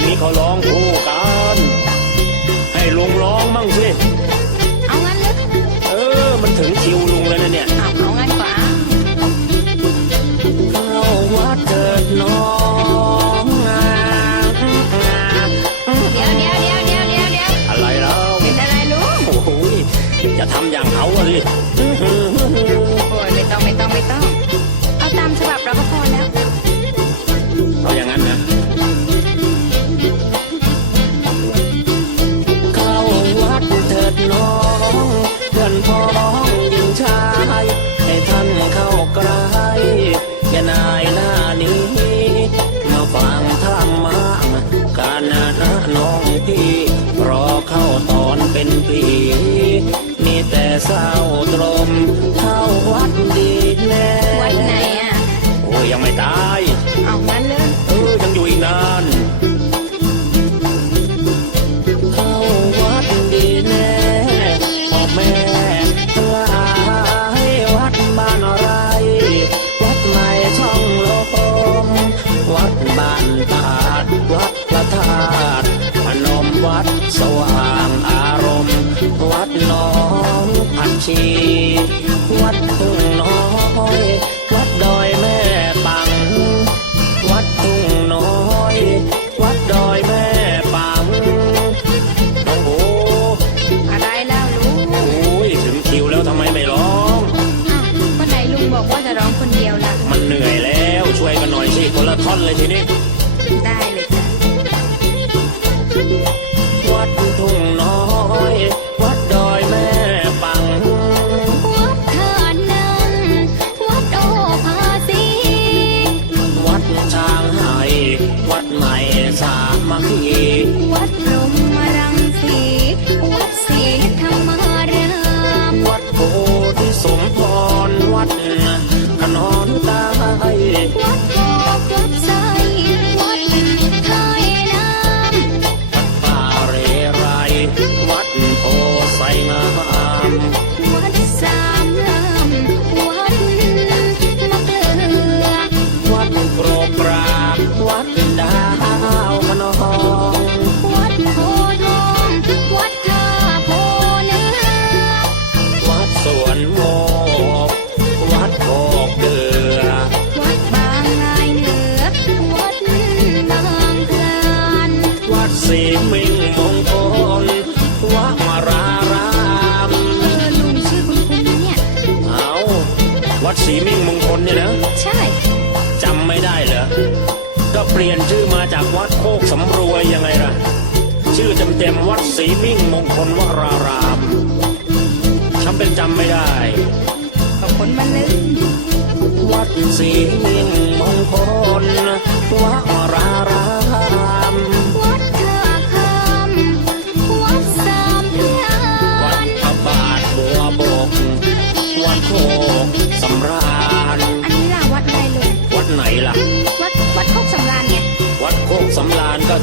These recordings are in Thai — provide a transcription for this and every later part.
งนี้เขาร้องคู่กัน ให้ลุงร้องมั่งสิ เอางั้นเลยเออ มันถึงคิวลุงแล้วนะเนี่ย เอาเอางั้นกว่าเข้าวัดเถิดน้องเดี๋ยวเดี๋ยวเดี๋ยวเดี๋ยวเดี๋ยวเดี๋ยวอะไรแล้วเป็นอะไรลุงโอ้โหจะทำอย่างเขาอะสิ ดน้องผักชีวัดทุ่งน้อย วัดดอยแม่ปัง วัดทุ่งน้อย วัดดอยแม่ปัง โอ้โหอะไรแล้วลุงโอ้ยถึงคิวแล้วทำไมไม่ร้อง อ้าววันไหนลุงบอกว่าจะร้องคนเดียวล่ะ มันเหนื่อยแล้วช่วยกันหน่อยสิคนละท่อนเลยทีนี้ ได้เลยจ้ะ วัดทุ่งน้อย มังคีวัดพรหมรังสีวัดศรีธรรมารามวัดโพธิสมพรวัดขนอนตายวัดโพวัด วัดศรีมิ่งมงคลเนี่ยนะใช่ จำไม่ได้เหรอ ก็เปลี่ยนชื่อมาจากวัดโคกสำรวยยังไงล่ะ ชื่อเต็มๆวัดศรีมิ่งมงคลวรารามฉันเป็นจำไม่ได้ขอบคุณมันเลยวัดศรีมิ่งมงคลวราราม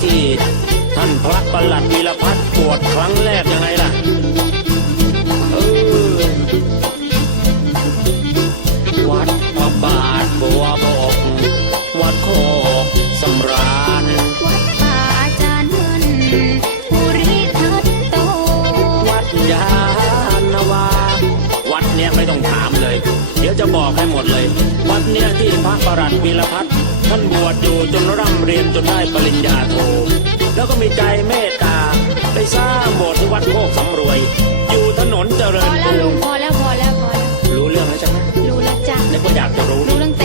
ที่ ท่านพระประหลัดวีรพัฒน์บวชครั้งแรกยังไงล่ะเออวัดพระบาทบัวบกวัดโคกสำราญวัดป่าอาจารย์เงินภูริทัตโต วัดยานนาวา วัดเนี้ยไม่ต้องถามเลย เดี๋ยวจะบอกให้หมดเลย วัดเนี้ยที่พระประหลัดวีรพัฒน์ ท่านบวชอยู่จนร่ำเรียนจนได้ปริญญาโท แล้วก็มีใจเมตตาไปสร้างโบสถ์ที่วัดโคกสำรวย อยู่ถนนเจริพญอแล้วกลุรุงงพอแล้วพอแล้วพอแล้วรู้เรื่องแล้วใช่ไหมรู้แล้วจ้ะนึกว่าอยากจะรู้รู้ตั้งแต่